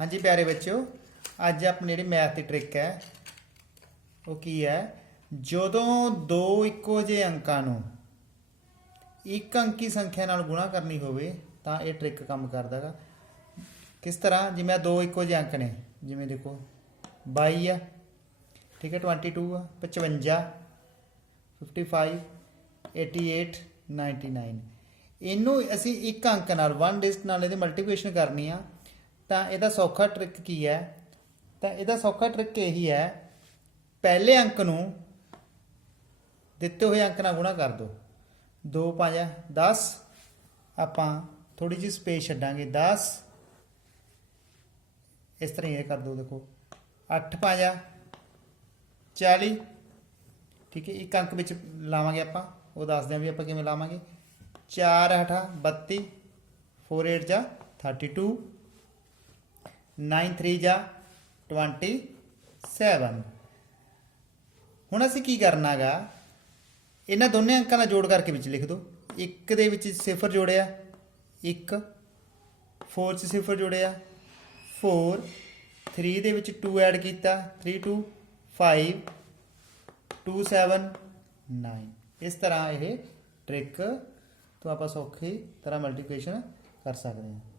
ਹਾਂਜੀ ਪਿਆਰੇ ਬੱਚਿਓ, ਅੱਜ ਆਪਣੀ ਜਿਹੜੀ ਮੈਥ ਦੀ ਟ੍ਰਿਕ ਹੈ, ਉਹ ਕੀ ਹੈ? ਜਦੋਂ ਦੋ ਇੱਕੋ ਜਿਹੇ ਅੰਕਾਂ ਨੂੰ ਇੱਕ ਅੰਕੀ ਸੰਖਿਆ ਨਾਲ ਗੁਣਾ ਕਰਨੀ ਹੋਵੇ, ਤਾਂ ਇਹ ਟ੍ਰਿਕ ਕੰਮ ਕਰਦਾਗਾ। ਕਿਸ ਤਰ੍ਹਾਂ? ਜਿਵੇਂ ਦੋ ਇੱਕੋ ਜਿਹੇ ਅੰਕ ਨੇ, ਜਿਵੇਂ ਦੇਖੋ 22 ਆ, ਠੀਕ ਹੈ 22 ਆ 55 55 88 99 ਇਹਨੂੰ ਅਸੀਂ ਇੱਕ ਅੰਕ ਨਾਲ ਵਨ ਡਿਸਕ ਨਾਲ ਇਹਦੇ ਮਲਟੀਪਲੀਕੇਸ਼ਨ ਕਰਨੀ ਆ ਤਾਂ ਇਹਦਾ ਸੌਖਾ ਟ੍ਰਿਕ ਕੀ ਹੈ? ਤਾਂ ਇਹਦਾ ਸੌਖਾ ਟ੍ਰਿਕ ਇਹੀ ਹੈ, ਪਹਿਲੇ ਅੰਕ ਨੂੰ ਦਿੱਤੇ ਹੋਏ ਅੰਕ ਨਾਲ ਗੁਣਾ ਕਰ ਦਿਓ 2 5 10 ਆਪਾਂ ਥੋੜੀ ਜਿਹੀ ਸਪੇਸ ਛੱਡਾਂਗੇ 10 ਇਸ ਤਰ੍ਹਾਂ ਹੀ ਇਹ ਕਰ ਦਿਓ ਦੇਖੋ। 8 5 40 ਠੀਕ ਹੈ, ਇੱਕ ਅੰਕ ਵਿੱਚ ਲਾਵਾਂਗੇ ਆਪਾਂ, ਉਹ ਦੱਸਦੇ ਹਾਂ ਵੀ ਆਪਾਂ ਕਿਵੇਂ ਲਾਵਾਂਗੇ। 4 8 32 4 8 ਜਾ 32 9 3 ਜਾ 27 ਹੁਣ ਅਸੀਂ ਕੀ ਕਰਨਾਗਾ? ਇਹਨਾਂ ਦੋਨੇ ਅੰਕਾਂ ਦਾ ਜੋੜ ਕਰਕੇ ਵਿੱਚ ਲਿਖ ਦਿਓ ਇੱਕ ਦੇ ਵਿੱਚ ਸਿਫਰ ਜੋੜਿਆ। 1 4 ਚ ਸਿਫਰ ਜੋੜਿਆ। 4 3 ਦੇ ਵਿੱਚ 2 ਐਡ ਕੀਤਾ। 3 2 5 2 7 9 ਇਸ ਤਰ੍ਹਾਂ ਇਹ ਟ੍ਰਿਕ ਤੋਂ ਆਪਾਂ ਸੌਖੀ ਤਰ੍ਹਾਂ ਮਲਟੀਪਲੀਕੇਸ਼ਨ ਕਰ ਸਕਦੇ ਹਾਂ।